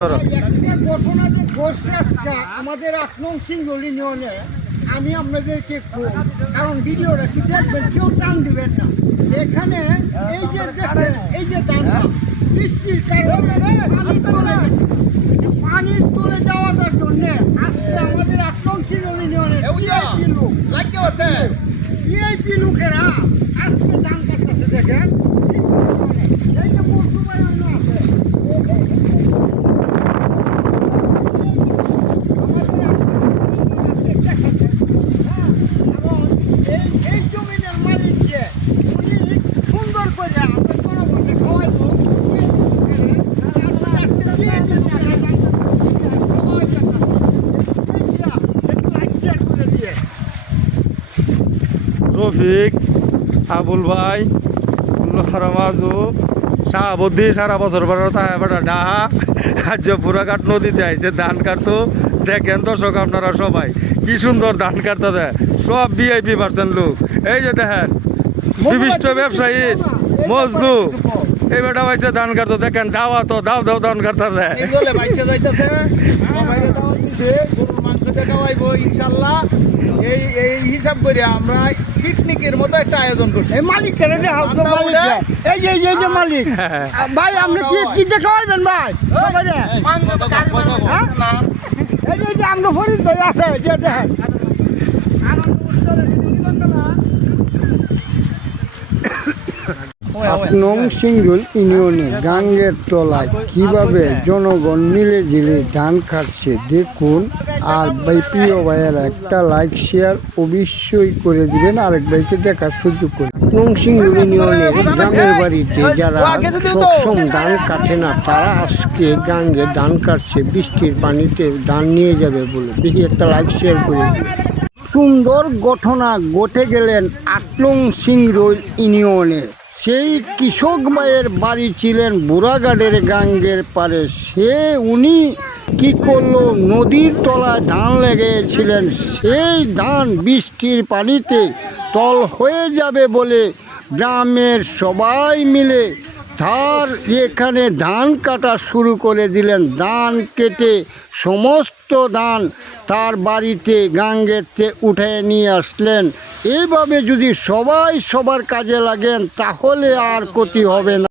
একটা ঘটনা যে ঘটছে আজকে আমাদের ৮ নং সিংহল ইউনিয়নে, আমি আপনাদেরকে কারণ ভিডিওটা কি দেখবেন, কেউ টান দিবেন না। এখানে এই যে দেখেন, এই যে ধানটা বৃষ্টির কারণে পানির তলে যাওয়ার জন্য আজকে আমাদের ৮ নং সিংহল ইউনিয়নে ভিআইপি লোকেরা আজকে ধান কাটতেছে। দেখেন এই যে মরসুমায় আমরা আছে এই জমিনের মালিককে উনি সুন্দর করে আমরা জনগণকে খাওয়াইবো। রফিক, আবুল ভাই, মাজু, শাহাবুদ্দি সারা বছর বেটা ডাহা আজ পুরাঘাট নদীতে আইছে ধান কাটতো। দেখেন দর্শক আপনারা সবাই কি সুন্দর ধান কাটতে দেয়, সব ভিআইপি পার্সেন্ট লোক। এই যে দেখেন বিশিষ্ট ব্যবসায়ী মজনু এই বেটা পাইছে ধান কাটতো। দেখেন দাওয়া তো দাও দাও ধান কাটতে দেয়। ইনশাল্লাহ এই হিসাব করে আমরা পিকনিকের মতো একটা আয়োজন করছি। এই মালিক কেন দেখাও তো, মালিক এই যে এই যে মালিক ভাই, আপনি কি কি দেখাবেন ভাই? এই যে আমরা ফরিদ ভাই আছে, যে দেখেন নং সিংহল ইউনিয়নে গাঙ্গের তলায় কিভাবে জনগণ মিলে ঝিলে ধান খাচ্ছে দেখুন। আর ভাই প্রিয় ভাইয়ের একটা লাইক শেয়ার অবশ্যই করে দিবেন, আরেক ভাইকে দেখার সুযোগ করে। নং সিংহল ইউনিয়নের গ্রামের বাড়িতে যারা সক্ষম ধান কাটে না, তারা আজকে গাঙ্গে ধান কাটছে বৃষ্টির পানিতে ধান নিয়ে যাবে বলে। দেখি একটা লাইক শেয়ার করে দিন। সুন্দর ঘটনা ঘটে গেলেন ৮ নং সিংহল ইউনিয়নে। সেই কৃষক ভাইয়ের বাড়ি ছিলেন বুড়াঘাটের গাঙ্গের পারে। উনি কি করলো, নদীর তলায় ধান লেগেছিলেন, সেই ধান বৃষ্টির পানিতে তল হয়ে যাবে বলে গ্রামের সবাই মিলে তার এখানে ধান কাটা শুরু করে দিলেন। ধান কেটে সমস্ত ধান তার বাড়িতে গাঙ্গেতে উঠে নিয়ে আসলেন। এইভাবে যদি সবাই সবার কাজে লাগেন তাহলে আর ক্ষতি হবে না।